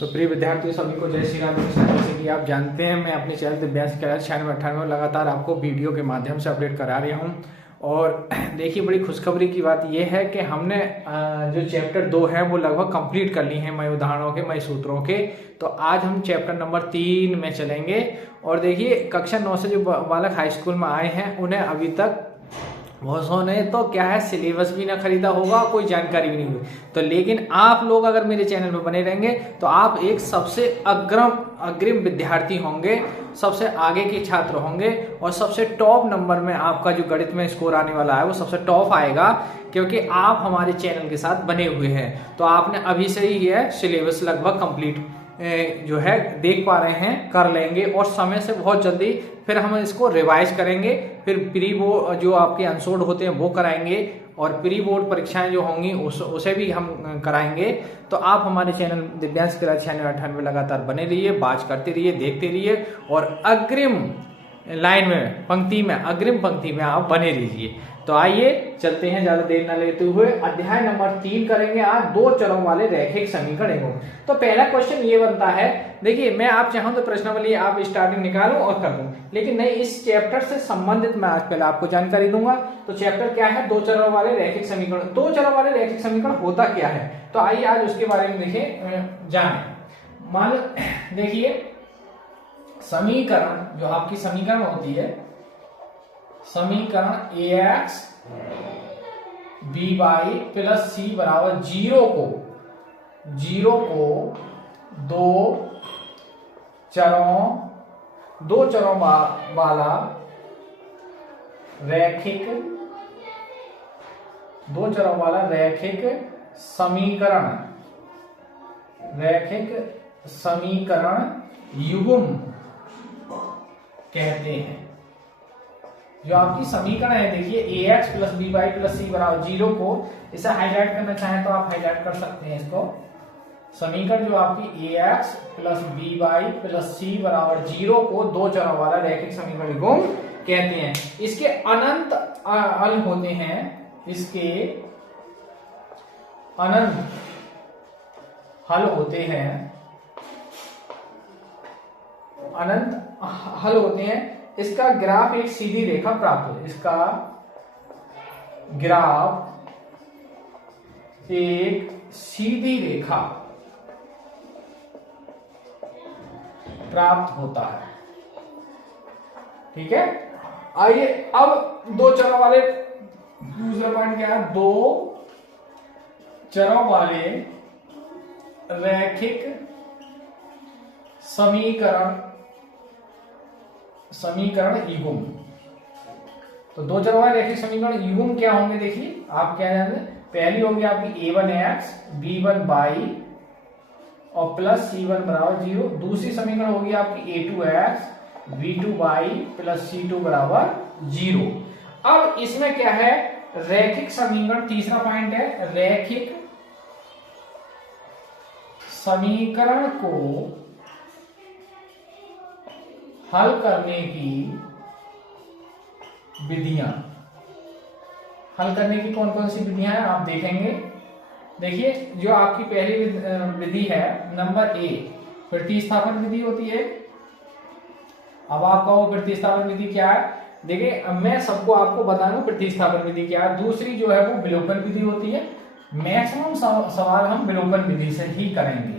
तो प्रिय विद्यार्थियों सभी को जय श्री राम कृष्ण। जैसे कि आप जानते हैं मैं अपने चैनल दिव्यांश कैलाश 96-98 लगातार आपको वीडियो के माध्यम से अपडेट करा रहा हूं। और देखिए बड़ी खुशखबरी की बात यह है कि हमने जो चैप्टर 2 है वो लगभग कंप्लीट कर ली है, मय उदाहरणों के मय सूत्रों के। तो आज हम चैप्टर नंबर 3 में चलेंगे। और देखिए कक्षा 9 से जो बालक हाई स्कूल में आए हैं उन्हें अभी तक बहुत सौ ने तो क्या है सिलेबस भी ना खरीदा होगा, कोई जानकारी भी नहीं हुई। तो लेकिन आप लोग अगर मेरे चैनल पर बने रहेंगे तो आप एक सबसे अग्रिम विद्यार्थी होंगे, सबसे आगे के छात्र होंगे और सबसे टॉप नंबर में आपका जो गणित में स्कोर आने वाला है वो सबसे टॉप आएगा, क्योंकि आप हमारे चैनल के साथ बने हुए हैं। तो आपने अभी से ही है सिलेबस लगभग कंप्लीट जो है देख पा रहे हैं, कर लेंगे और समय से बहुत जल्दी फिर हम इसको रिवाइज करेंगे। फिर प्री बोर्ड जो आपके अनसोल्ड होते हैं वो कराएंगे और प्री बोर्ड परीक्षाएं जो होंगी उसे भी हम कराएंगे। तो आप हमारे चैनल दिव्यांश कैलाश 96-98 लगातार बने रहिए, बात करते रहिए, देखते रहिए और अग्रिम लाइन में अग्रिम पंक्ति में आप बने रहिए। तो आइए चलते हैं, ज्यादा देर न लेते हुए अध्याय नंबर 3 करेंगे आज, दो चरों वाले रैखिक समीकरण। तो पहला क्वेश्चन ये बनता है, देखिए मैं आप चाहूं तो प्रश्नावली आप स्टार्टिंग निकालूं और कर दूं, लेकिन नहीं, इस चैप्टर से संबंधित मैं आज पहले आपको जानकारी दूंगा। तो चैप्टर क्या है? दो चरों वाले रैखिक समीकरण। दो चरों वाले रैखिक समीकरण होता क्या है, तो आइए आज उसके बारे में देखें, जाने। मान देखिए समीकरण जो आपकी समीकरण होती है, समीकरण ax by प्लस c बराबर जीरो को दो चरों वाला रैखिक समीकरण युग्म कहते हैं। जो आपकी समीकरण है, देखिए ax plus B Y plus C बराबर जीरो को इसे हाईलाइट करना चाहें तो आप हाईलाइट कर सकते हैं इसको। समीकरण जो आपकी ax plus B Y plus C बराबर जीरो को दो चरों वाला रैखिक समीकरण युग्म कहते हैं। इसके अनंत हल होते हैं, इसके अनंत हल होते हैं। इसका ग्राफ एक सीधी रेखा प्राप्त हो, इसका ग्राफ एक सीधी रेखा प्राप्त होता है। ठीक है, आइए अब दो चरों वाले, दूसरा पॉइंट क्या है? दो चरों वाले रैखिक समीकरण युग्म। तो दो चरों वाले रैखिक समीकरण युग्म क्या होंगे? देखिए आप क्या जानते हैं, पहली होगी आपकी a1x b1y और प्लस c1 बराबर जीरो। दूसरी समीकरण होगी आपकी a2x b2y प्लस c2 बराबर जीरो। अब इसमें क्या है? रैखिक समीकरण, तीसरा पॉइंट है रैखिक समीकरण को हल करने की विधियां। हल करने की कौन कौन सी विधियां हैं आप देखेंगे। देखिए जो आपकी पहली विधि है नंबर ए, प्रतिस्थापन विधि होती है। अब आपका वो प्रतिस्थापन विधि क्या है? देखिए मैं सबको आपको बता दूं प्रतिस्थापन विधि क्या है। दूसरी जो है वो विलोपन विधि होती है। मैक्सिमम सवाल हम विलोपन विधि से ही करेंगे।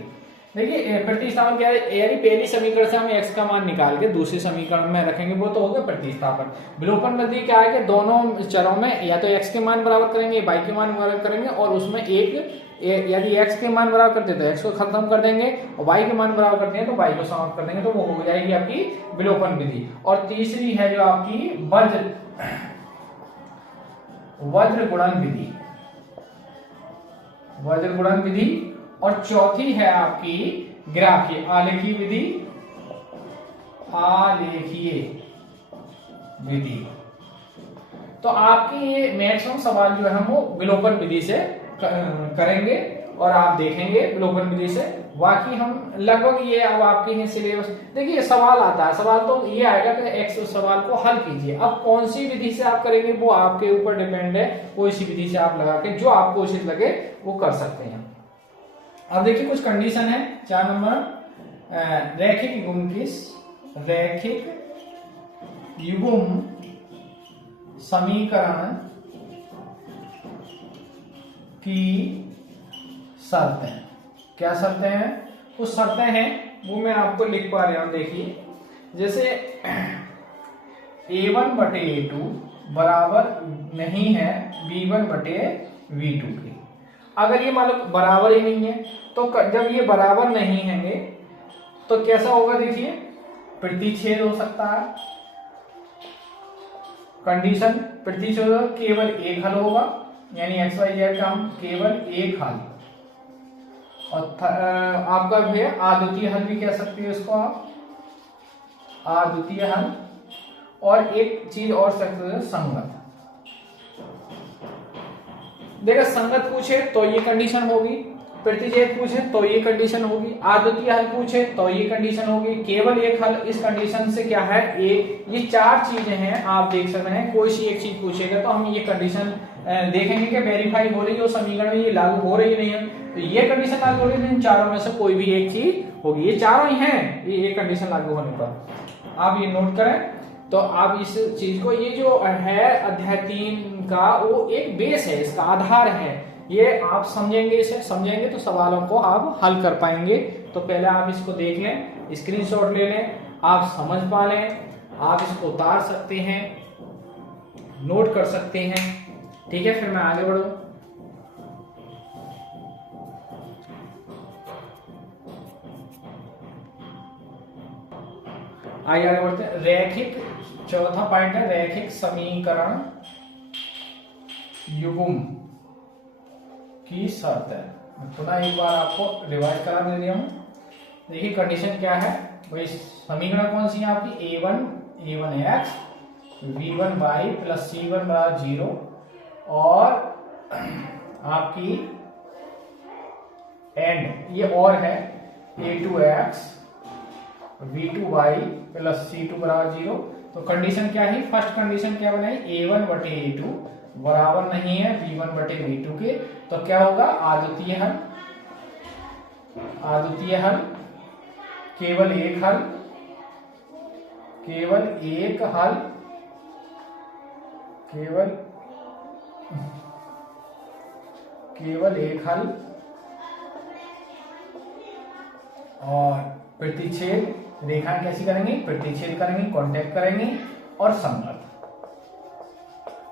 देखिए प्रतिस्थापन क्या है, यानी पहली समीकरण से हम x का मान निकाल के दूसरी समीकरण में रखेंगे, वो तो हो गया प्रतिस्थापन। विलोपन विधि क्या है कि दोनों चरों में या तो x के मान बराबर करेंगे, y के मान बराबर करेंगे और उसमें यदि x के मान बराबर करते हैं तो x को खत्म कर देंगे और y के मान बराबर करते हैं तो y को समाप्त कर देंगे, तो वो हो जाएगी आपकी विलोपन विधि। और तीसरी है जो आपकी वज्र गुणन विधि। और चौथी है आपकी ग्राफीय आलेखीय विधि। तो आपकी ये मैक्सिमम सवाल जो है वो विलोपन विधि से करेंगे और आप देखेंगे विलोपन विधि से। बाकी हम लगभग ये अब आपके सिलेबस, देखिए सवाल आता है, सवाल तो ये आएगा कि एक्स सवाल को हल कीजिए। अब कौन सी विधि से आप करेंगे वो आपके ऊपर डिपेंड है, कोई सी विधि से आप लगा के जो आपको उचित लगे वो कर सकते हैं। अब देखिए कुछ कंडीशन है। 4 नंबर, रैखिक युग्म की समीकरण की शर्तें। क्या शर्तें हैं? कुछ शर्तें हैं वो मैं आपको लिख पा रहा हूं। देखिए जैसे a1 बटे a2 बराबर नहीं है b1 बटे v2 के। अगर ये मान लो बराबर ही नहीं है तो जब ये बराबर नहीं है तो कैसा होगा? देखिए प्रतिच्छेद हो सकता है। कंडीशन प्रतिच्छेद केवल एक हल होगा, यानी एक्स वाई जेड का हम केवल एक हल, और आपका भैया अद्वितीय हल भी कह सकते हो इसको आप, अद्वितीय हल। और एक चीज और सकते हो, संगत। देखा, संगत पूछे तो ये कंडीशन होगी, प्रतिच्छेद पूछे तो ये कंडीशन होगी, अद्वितीय हल पूछे तो ये कंडीशन होगी, केवल एक हल। इस कंडीशन से क्या है, ये 4 चीजें हैं। आप देख सकते हैं कोई सी एक चीज पूछेगा तो हम ये कंडीशन देखेंगे कि वेरीफाई हो रही है, समीकरण में ये लागू हो रही नहीं है, तो ये कंडीशन लागू हो रही है। इन चारों में से कोई भी एक चीज होगी, ये चारों ही हैं ये कंडीशन लागू होने पर। आप ये नोट करें। तो आप इस चीज को, ये जो है अध्याय 3 का वो एक बेस है, इसका आधार है। ये आप समझेंगे, इसे समझेंगे तो सवालों को आप हल कर पाएंगे। तो पहले आप इसको देख लें, स्क्रीनशॉट ले लें, आप समझ पा लें, आप इसको उतार सकते हैं, नोट कर सकते हैं। ठीक है, फिर मैं आगे बढ़ूं। आइए आगे बढ़ते हैं। रैखिक, चौथा पॉइंट है रैखिक समीकरण युग्म की शर्त है। पुनः एक बार आपको रिवाइज करा दे दिया हूं। देखिए कंडीशन क्या है भाई, समीकरण कौन सी है आपकी, a1x v1y प्लस c1 बराबर 0, और आपकी एंड ये और है a2x v2y प्लस c2 बराबर 0। तो कंडीशन क्या है, फर्स्ट कंडीशन क्या बनाई, a1 बटे a2 बराबर नहीं है v1 बटे v2 के। तो क्या होगा, अद्वितीय हल, अद्वितीय हल, केवल एक हल, केवल एक हल, केवल एक हल, और प्रतिच्छेद रेखाएं कैसी करेंगे, प्रतिच्छेद करेंगे, कांटेक्ट करेंगे, और संगत।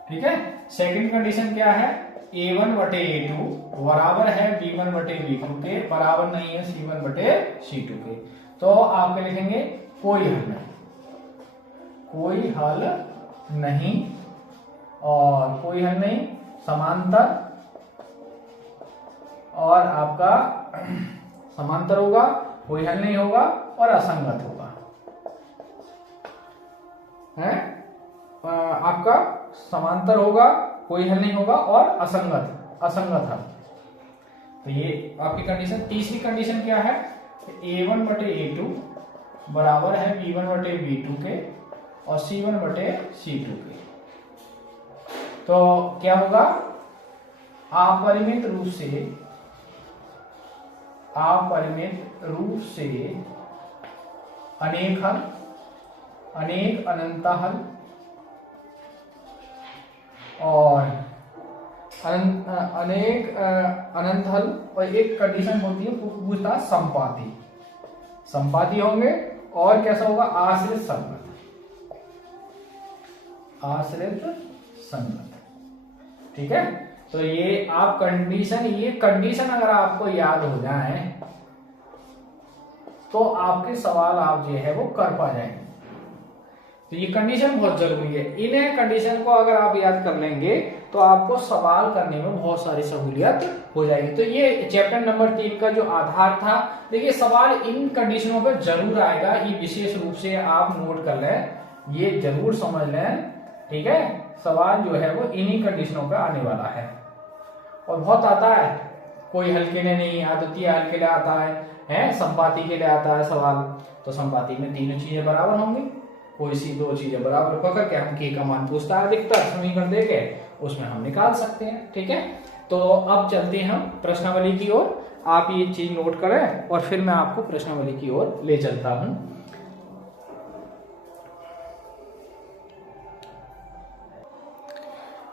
ठीक है। सेकंड कंडीशन क्या है, a1 बटे a2 बराबर है b1 बटे b2 के, बराबर नहीं है c1 बटे c2 के। तो आप क्या लिखेंगे, कोई हल नहीं, कोई हल नहीं, और कोई हल नहीं, समांतर, और आपका समांतर होगा, कोई हल नहीं होगा, और असंगत होगा। है आपका समांतर होगा, कोई हल नहीं होगा, और असंगत हल। तो ये आपकी कंडीशन। तीसरी कंडीशन क्या है, a1 बटे a2 बराबर है b1 बटे b2 के, और c1 बटे c2 के। तो क्या होगा, अपरिमित रूप से अनेक हल, अनेक अनंत हल, और अनेक अनंत हल, और एक कंडीशन होती है पूछता संपाती, संपाती होंगे, और कैसा होगा, आश्रित संगत, आश्रित संगत। ठीक है। तो ये आप कंडीशन, ये कंडीशन अगर आपको याद हो जाए तो आपके सवाल आप जो है वो कर पा जाएंगे। तो ये कंडीशन बहुत जरूरी है। इन्हें कंडीशन को अगर आप याद कर लेंगे तो आपको सवाल करने में बहुत सारी सहूलियत हो जाएगी। तो ये चैप्टर नंबर 3 का जो आधार था। देखिए सवाल इन कंडीशनों पर जरूर आएगा, ये विशेष रूप से आप नोट कर लें, ये जरूर समझ लें। ठीक है, सवाल जो है वो इन्हीं कंडीशनों पर आने वाला है, और बहुत आता है, कोई हल के लिए नहीं, अद्वितीय हल के लिए आता है, संपाती के लिए आता है सवाल। तो संपाती में तीनों चीजें बराबर होंगी, कोई सी 2 चीजें बराबर पकड़ के हम के का मान पूछता है अधिकतर समीकरण देके, उसमें हम निकाल सकते हैं। ठीक है। तो अब चलते हैं हम प्रश्नावली की ओर। आप ये चीज नोट करें और फिर मैं आपको प्रश्नावली की ओर ले चलता हूं।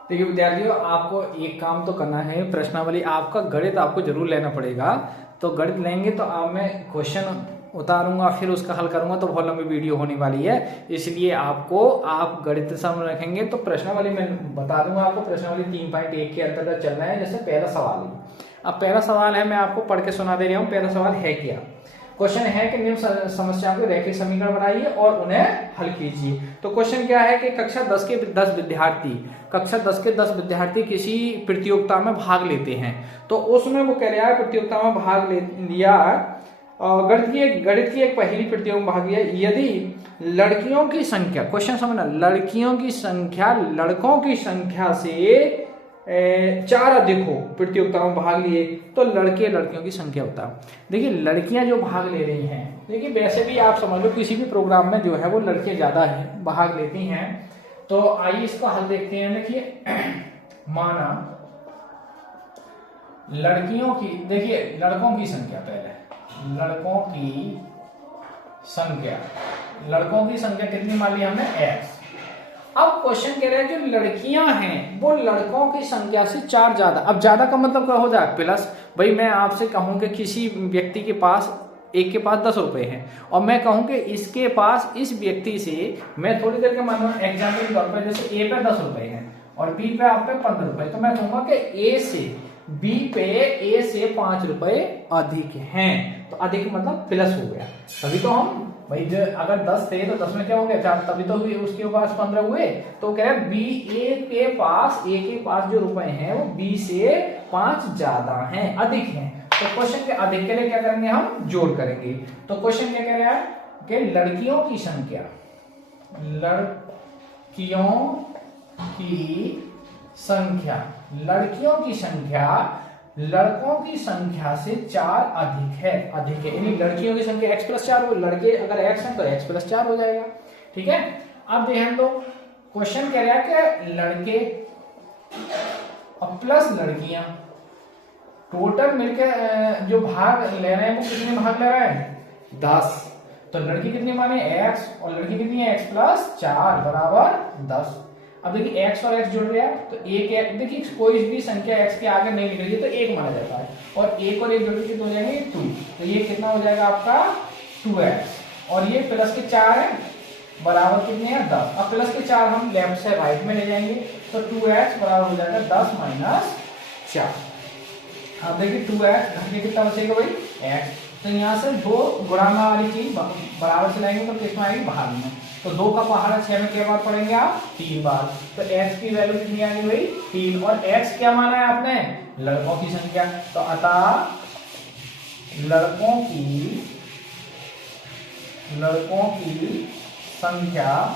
देखिए विद्यार्थियों, आपको एक काम तो करना है, प्रश्नावली आपका गणित आपको जरूर लेना पड़ेगा। तो गणित लेंगे तो आप मैं क्वेश्चन उतारूंगा फिर उसका हल करूंगा तो बहुत लंबी वीडियो होने वाली है, इसलिए आपको आप गणित सामने रखेंगे तो प्रश्नावली मैं बता दूंगा आपको। प्रश्नावली 3.1 के अंतर्गत चलना है। जैसे पहला सवाल है, अब पहला सवाल है, मैं आपको पढ़ के सुना दे रहा हूँ। पहला सवाल है क्या, क्वेश्चन है कि निम्न समस्या को रैखिक समीकरण बनाइए और उन्हें हल कीजिए। तो क्वेश्चन क्या है कि कक्षा 10 के 10 विद्यार्थी किसी प्रतियोगिता में भाग लेते हैं। तो उसमें वो कह रहा है प्रतियोगिता में भाग लिया, गणित की एक पहली प्रतियोगिता में भाग लिया। यदि लड़कियों की संख्या, क्वेश्चन समझना, लड़कियों की संख्या लड़कों की संख्या से 4 अधिक हो, प्रतियोगिता में भाग लिए, तो लड़के लड़कियों की संख्या होता है। देखिए लड़कियां जो भाग ले रही हैं, देखिए वैसे भी आप समझ लो किसी भी प्रोग्राम में जो है वो लड़कियां ज्यादा है भाग लेती हैं। तो आइए इसका हल देखते हैं। देखिए माना लड़कियों की, देखिए लड़कों की संख्या, पहले लड़कों की संख्या कितनी मान ली हमने, x। अब क्वेश्चन कह रहा है जो लड़कियां हैं वो लड़कों की संख्या से 4 ज्यादा। अब ज्यादा का मतलब क्या हो जाए, प्लस। भाई मैं आपसे कहूं कि किसी व्यक्ति के पास, एक के पास 10 रुपए हैं और मैं कहूं कि इसके पास, इस व्यक्ति से मैं थोड़ी देर के मान लो एग्जाम्पल के तौर पर, जैसे ए पे 10 रुपए हैं और बी पे आप पे 15 रुपए, तो मैं कहूंगा कि ए से बी पे ए से 5 रुपए अधिक हैं। तो अधिक मतलब प्लस हो गया, तभी तो हम भाई अगर 10 थे तो 10 में क्या हो गया 4, तभी तो उसके पास 15 हुए। तो कह रहे हैं बी ए के पास जो रुपए हैं वो बी से 5 ज्यादा हैं, अधिक हैं। तो क्वेश्चन के अधिक के लिए क्या करेंगे, हम जोड़ करेंगे। तो क्वेश्चन क्या कह रहा है कि लड़कियों की संख्या लड़कों की संख्या से 4 अधिक है, यानी लड़कियों की संख्या x+4 हो, लड़के अगर x है तो x+4 हो जाएगा। ठीक है, अब देखें तो क्वेश्चन कह रहा है कि लड़के और प्लस लड़कियां टोटल मिलकर जो भाग ले रहे हैं वो कितने भाग ले रहे हैं, 10। तो लड़की कितनी माने x और लड़की कितनी है x+4 बराबर 10। अब देखिए x और x जुड़ गया तो एक, देखिए कोई भी संख्या x के आगे नहीं निकलेगी तो 1 माना जाता है, और 1 और 1 जुड़ के कितने हो जाएंगे 2। तो ये कितना हो जाएगा आपका 2x, और ये प्लस के 4 है बराबर कितने हैं 10। अब प्लस के 4 हम लेफ्ट से राइट में ले जाएंगे तो 2x बराबर हो जाएगा 10 - 4। अब देखिए 2x घंटे कितना बचेगा भाई x, तो यहाँ से 2 गुणाना वाली चीज बराबर से लाएंगे तो कितना आएगी भाग में। तो 2 का पहाड़ा 6 में क्या बार पढ़ेंगे आप, 3 बार। तो x की वैल्यू कितनी आ गई भाई 3, और x क्या माना है आपने, लड़कों की संख्या। तो अतः लड़कों की संख्या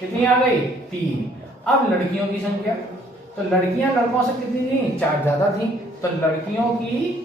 कितनी आ गई 3। अब लड़कियों की संख्या, तो लड़कियां लड़कों से कितनी थी 4 ज्यादा थी, तो लड़कियों की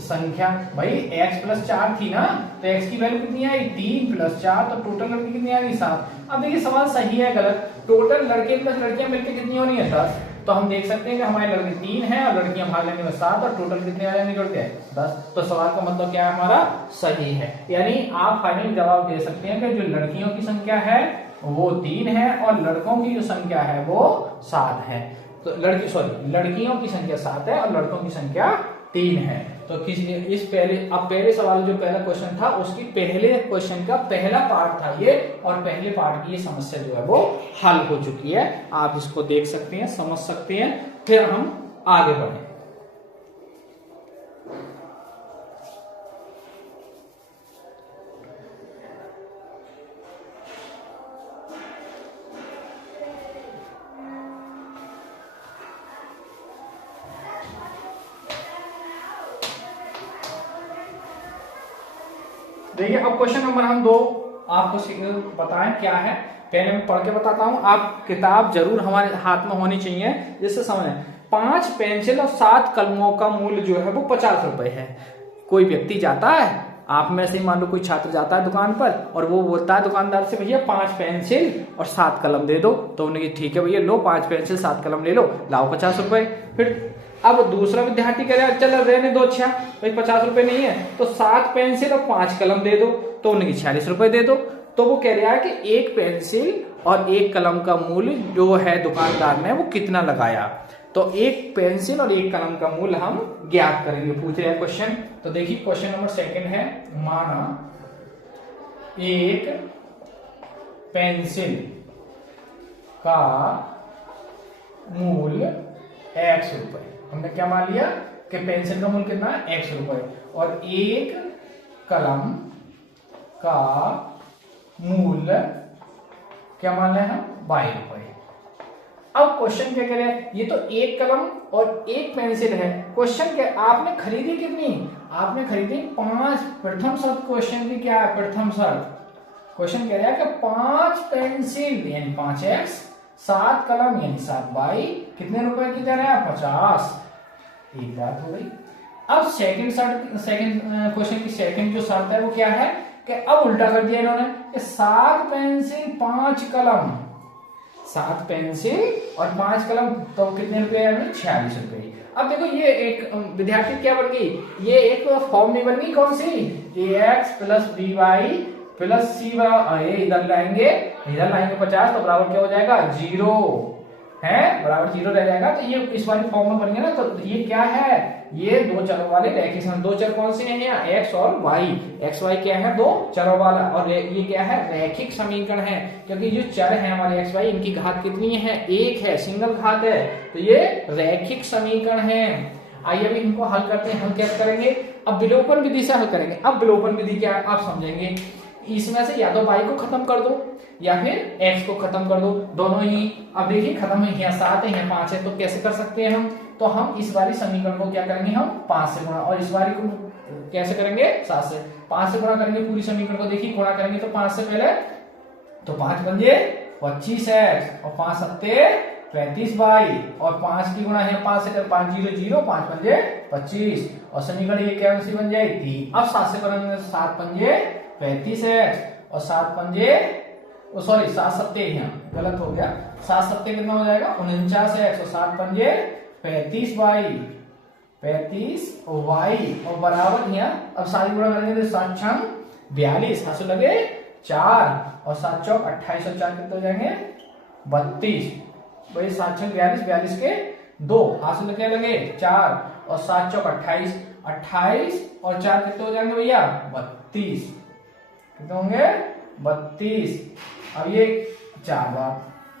संख्या भाई x+4 थी ना, तो x की वैल्यू कितनी आई 3 + 4, तो टोटल लड़की कितनी आ गई 7। अब देखिए सवाल सही है गलत, टोटल लड़के प्लस लड़कियां मिलकर कितनी होनी है 10। तो हम देख सकते हैं कि हमारे लड़के 3 हैं और लड़कियां भाग लेने में 7, और टोटल कितने आ जाएंगे जोड़ के 10। तो सवाल का मतलब क्या है हमारा सही है, यानी आप फाइनल जवाब दे सकते हैं कि जो लड़कियों की संख्या है वो 3 है और लड़कों की जो संख्या है वो 7 है। तो लड़कियों की संख्या 7 है और लड़कों की संख्या 3 है। तो पहले सवाल जो पहला क्वेश्चन था उसकी पहले क्वेश्चन का पहला पार्ट था ये, और पहले पार्ट की ये समस्या जो है वो हल हो चुकी है। आप इसको देख सकते हैं, समझ सकते हैं, फिर हम आगे बढ़े। देखिए अब क्वेश्चन नंबर हम 2 आपको बताएं क्या है, पहले मैं पढ़ के बताता हूं। आप किताब जरूर हमारे हाथ में होनी चाहिए जिससे समझें। 5 पेंसिल और 7 कलमों का मूल्य जो है वो 50 रुपए है। कोई व्यक्ति जाता है, आप में से मान लो कोई छात्र जाता है दुकान पर और वो बोलता है दुकानदार से भैया 5 पेंसिल और 7 कलम दे दो। तो उन्हें ठीक है भैया लो 5 पेंसिल 7 कलम ले लो, लाओ 50 रुपए। फिर अब दूसरा विद्यार्थी कह रहा है चल रहने दो, अच्छा भाई 50 रुपए नहीं है तो 7 पेंसिल और 5 कलम दे दो, तो उनकी 46 रुपए दे दो। तो वो कह रहा है कि एक पेंसिल और एक कलम का मूल्य जो है दुकानदार ने वो कितना लगाया। तो एक पेंसिल और एक कलम का मूल्य हम ज्ञात करेंगे, पूछ रहे हैं क्वेश्चन। तो देखिए क्वेश्चन नंबर 2 है, माना एक पेंसिल का मूल्य x रुपए, हमने क्या मान लिया कि पेंसिल का मूल्य कितना है x रुपए, और एक कलम का मूल्य क्या मान रहे हैं हम y रुपए। अब क्वेश्चन क्या कह रहे हैं, ये तो एक कलम और एक पेंसिल है, क्वेश्चन क्या आपने खरीदी कितनी, आपने खरीदी 5। प्रथम शर्त क्वेश्चन की क्या है, प्रथम शर्त क्वेश्चन कह रहा है कि 5 पेंसिल यानी 5x, 7 कलम यानी 7y, कितने रुपए की दे रहा है 50। एक बात हो गई। अब सेकंड क्वेश्चन की सेकंड जो शर्त है वो क्या है कि अब उल्टा कर दिया इन्होंने कि 7 पेंसिल 5 कलम, 7 पेंसिल और 5 कलम, तो कितने रुपए यानी 46 रुपए। अब देखो ये एक विद्यार्थी क्या बन गई, ये एक फॉर्म में बन गई कौन सी, ax plus by plus C बराबर, इधर लाएंगे 50 तो बराबर क्या हो जाएगा 0 है, बराबर 0 रह जाएगा। तो ये इस वाली फॉर्म में बन गया ना। तो ये क्या है, ये दो चरों वाले रैखिक समीकरण, दो चर कौन से हैं यहाँ x और y, x y क्या है दो चरों वाला, और ये क्या है रैखिक समीकरण है, क्योंकि जो चर है हमारे x y इनकी घात कितनी है 1 है, सिंगल घात है, तो ये रैखिक समीकरण है। आइए अभी इनको हल करते हैं, हम क्या करेंगे अब विलोपन विधि से हल करेंगे। अब विलोपन विधि क्या है आप समझेंगे, इसमें से या तो y को खत्म कर दो या फिर x को खत्म कर दो, दोनों ही। अब देखिए खत्म है, यहाँ 7 है यहाँ 5 है, तो कैसे कर सकते हैं हम, तो हम इस वाली समीकरण को क्या करेंगे हम 5 से गुणा, और इस वाली को कैसे करेंगे 7 से, 5 से गुणा करेंगे पूरी समीकरण को। देखिए गुणा करेंगे तो 5 से पहले तो 5 पंजे 25x और 5 सत्ते 35y, और 5 की गुणा है 5 से, 5 0 0, 5 पंजे 25, और समीकरण ये क्या बन जाएगी 3। अब 7 से करेंगे 7 पंजे 35x और 7 पंजे सॉरी 7 सत्ते यहाँ गलत हो गया, 7 सत्ते कितना हो जाएगा 49x और 7 पंजे 35y, 35y और बराबर यहाँ अब सारी गुणा करेंगे तो 7 छंग 42, हाथ से लगे 4 और 7 चौक 28 और 4 कितने हो जाएंगे 32, भाई 7 छंग 42, 42 के 2, हाथ से लगे 4 और 7 चौक 28, 28 और 4 कितने हो जाएंगे भैया 32, कितने होंगे 32। अब ये 4 बार,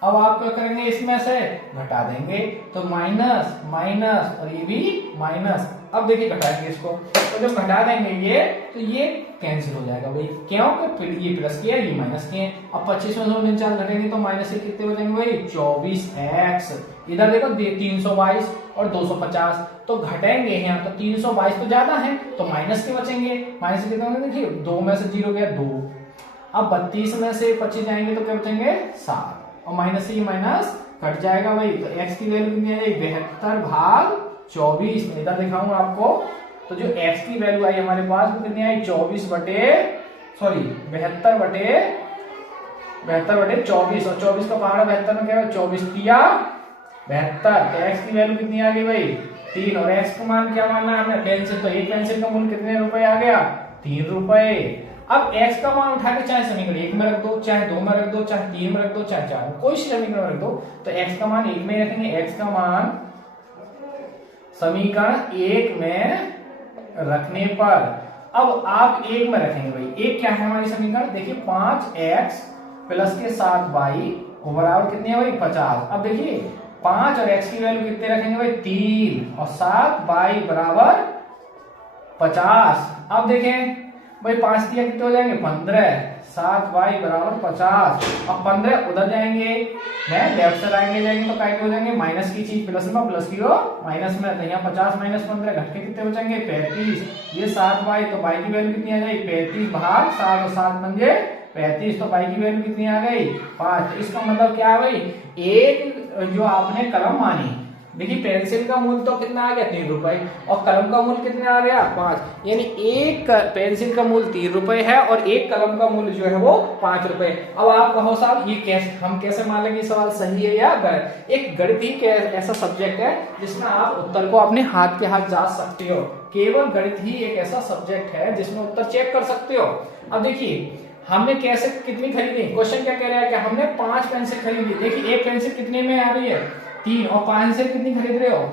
अब आप क्या करेंगे इसमें से घटा देंगे तो माइनस माइनस और ये भी माइनस। अब देखिए घटाएंगे इसको, तो जब घटा देंगे ये तो ये कैंसिल हो जाएगा भाई, क्योंकि ये प्लस किया ये माइनस किए। अब 25 में 49 घटेंगे तो माइनस से कितने हो जाएंगे भाई 24x। इधर देखो 322 और 250 तो घटेंगे यहाँ, तो 322 तो ज्यादा है तो माइनस के बचेंगे, माइनस कितने होंगे देखिए 2 में से 0 गया 2। अब 32 में से 25 जाएंगे तो क्या बचेंगे 7, और माइनस से ये माइनस कट जाएगा भाई, तो x की वैल्यू कितनी आ जाएगी 72/24। इधर दिखाऊंगा आपको, तो जो x की वैल्यू आई हमारे पास वो कितनी आई 72/24, और 24 का पहाड़ा 72 में क्या है 24 तिया 72, तो x की वैल्यू कितनी आ गई भाई 3, और x का मान क्या मानना है हमें पेंसिल, तो एक पेंसिल का मूल्य कितने रुपए आ गया 3 रुपए। अब x का मान उठा के चाहे समीकरण 1 में रख दो, चाहे 2 में रख दो, चाहे 3 में रख दो, चाहे 4 में, कोई समीकरण में रख दो, तो x का मान 1 में रखेंगे। x का मान समीकरण 1 में रखने पर अब आप 1 में रखेंगे भाई, 1 क्या है हमारी समीकरण देखिए 5x प्लस के 7y बराबर कितने है भाई 50। अब देखिए 5 और x की वैल्यू कितने रखेंगे भाई 3 और 7y बराबर 50। अब देखें भाई 5 दिया कितने हो जाएंगे 15, 7y बराबर 50। अब 15 उधर जाएंगे लेफ्ट साइड आएंगे जाएंगे तो क्या हो जाएंगे माइनस की चीज प्लस में, प्लस की हो माइनस में, तो यहाँ 50 माइनस 15 घट के कितने बचेंगे 35। ये 7y तो y की वैल्यू कितनी आ जाएगी 35/7 और 7 पंजे 35, तो y की वैल्यू कितनी आ गई 5। इसका मतलब क्या है भाई, एक जो आपने कलम मानी देखिए पेंसिल का मूल्य तो कितना आ गया 3 रुपए और कलम का मूल्य कितना आ गया 5, यानी एक पेंसिल का मूल्य 3 रुपए है और एक कलम का मूल्य जो है वो 5 रुपए। अब आप कहो साहब ये कैसे, हम कैसे मान लेंगे सवाल सही है या गलत। एक गणित ही ऐसा सब्जेक्ट है जिसमें आप उत्तर को अपने हाथ के हाथ जांच सकते हो। केवल गणित ही एक ऐसा सब्जेक्ट है जिसमें उत्तर चेक कर सकते हो। अब देखिए हमने कैसे कितनी खरीदी, क्वेश्चन क्या कह रहा है कि हमने 5 पेंसिल खरीदी। देखिए एक पेंसिल कितने में आ रही है 3 और 5 पेंसिल कितनी खरीद रहे हो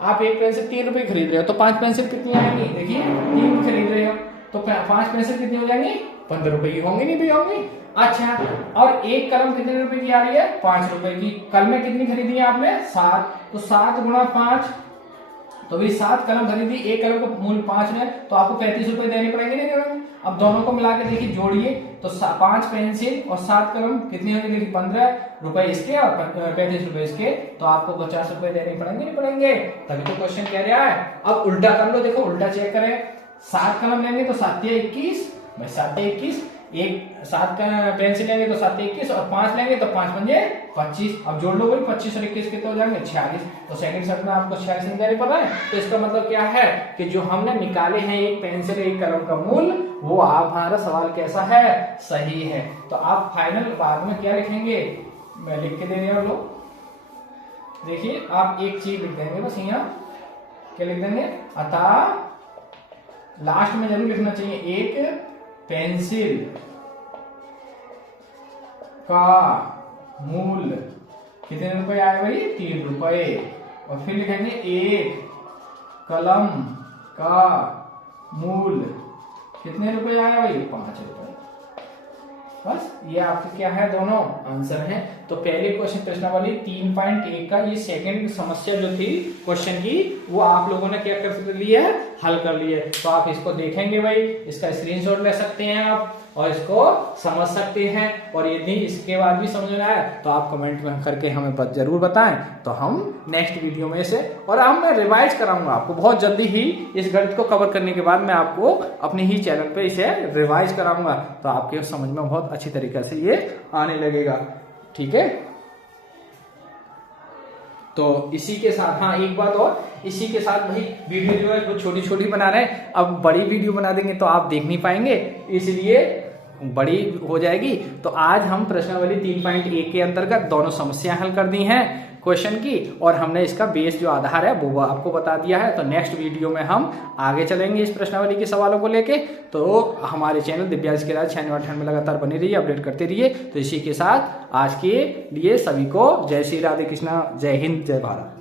आप, एक पेंसिल 3 रुपए खरीद रहे हो तो 5 पेंसिल कितनी आएंगी, देखिए 3 खरीद रहे हो तो 5 पेंसिल कितनी हो जाएंगी 15 रुपए की होंगी, नहीं भी होंगी। अच्छा और एक कलम कितने रुपए की आ रही है 5 रुपए की। कल में कितनी खरीदी है आपने 7, तो 7 गुणा 5 तो भी 7 कलम खरीदी, एक कलम का मूल्य 5 है तो आपको 35 रुपए देने पड़ेंगे, नहीं देने। अब दोनों को मिला के देखिए जोड़िए तो 5 पेंसिल और 7 कलम कितनी होगी, देखिए 15 रुपए इसके और 35 रुपए इसके, तो आपको 50 रुपए देने पड़ेंगे, नहीं पड़ेंगे। तभी तो क्वेश्चन कह रहा है। अब उल्टा कर लो, देखो उल्टा चेक करें। 7 कलम लेंगे तो 7 या 21, भाई 7 या 21, एक 7 का पेंसिल लेंगे तो 7 या 21 और 5 लेंगे तो 5 पंजे 25। अब जोड़ लो भाई 25 और 21 कितने हो जाएंगे 46, तो सेकंड सेट में आपको 46 देने पड़ रहा है। तो इसका मतलब क्या है कि जो हमने निकाले हैं एक पेंसिल एक कलम का मूल्य, वो आप हमारा सवाल कैसा है, सही है। तो आप फाइनल बाद में क्या लिखेंगे, मैं लिख के दे रहा हूं, लो देखिए आप एक चीज लिख देंगे बस, यहाँ क्या लिख देंगे, अतः लास्ट में जरूर लिखना चाहिए एक पेंसिल का मूल्य कितने रुपए आए भाई 3 रुपए, और फिर लिखेंगे एक कलम का मूल्य कितने रुपए आया भाई 5 रुपए। बस ये आपके क्या है, दोनों आंसर हैं। तो पहले क्वेश्चन प्रश्नावली 3.1 का ये सेकंड समस्या जो थी क्वेश्चन की, वो आप लोगों ने क्या कर लिया है, हल कर लिया है। तो आप इसको देखेंगे भाई, इसका स्क्रीनशॉट ले सकते हैं आप और इसको समझ सकते हैं। और यदि इसके बाद भी समझ में आया तो आप कमेंट में करके हमें जरूर बताएं, तो हम नेक्स्ट वीडियो में से और अब मैं रिवाइज कराऊंगा आपको बहुत जल्दी ही। इस गणित को कवर करने के बाद मैं आपको अपने ही चैनल पे इसे रिवाइज कराऊंगा, तो आपके समझ में बहुत अच्छी तरीके से ये आने लगेगा, ठीक है। तो इसी के साथ, हाँ एक बात और, इसी के साथ भाई वीडियो जो है वो छोटी छोटी बना रहे हैं। अब बड़ी वीडियो बना देंगे तो आप देख नहीं पाएंगे, इसलिए बड़ी हो जाएगी। तो आज हम प्रश्नावली 3.1 के अंतर्गत दोनों समस्याएं हल कर दी हैं क्वेश्चन की, और हमने इसका बेस जो आधार है वो आपको बता दिया है। तो नेक्स्ट वीडियो में हम आगे चलेंगे इस प्रश्नावली के सवालों को लेके। तो हमारे चैनल दिव्यांश के राज 96 में लगातार बने रहिए, अपडेट करते रहिए। तो इसी के साथ आज के लिए सभी को जय श्री राधे कृष्णा, जय हिंद, जय भारत।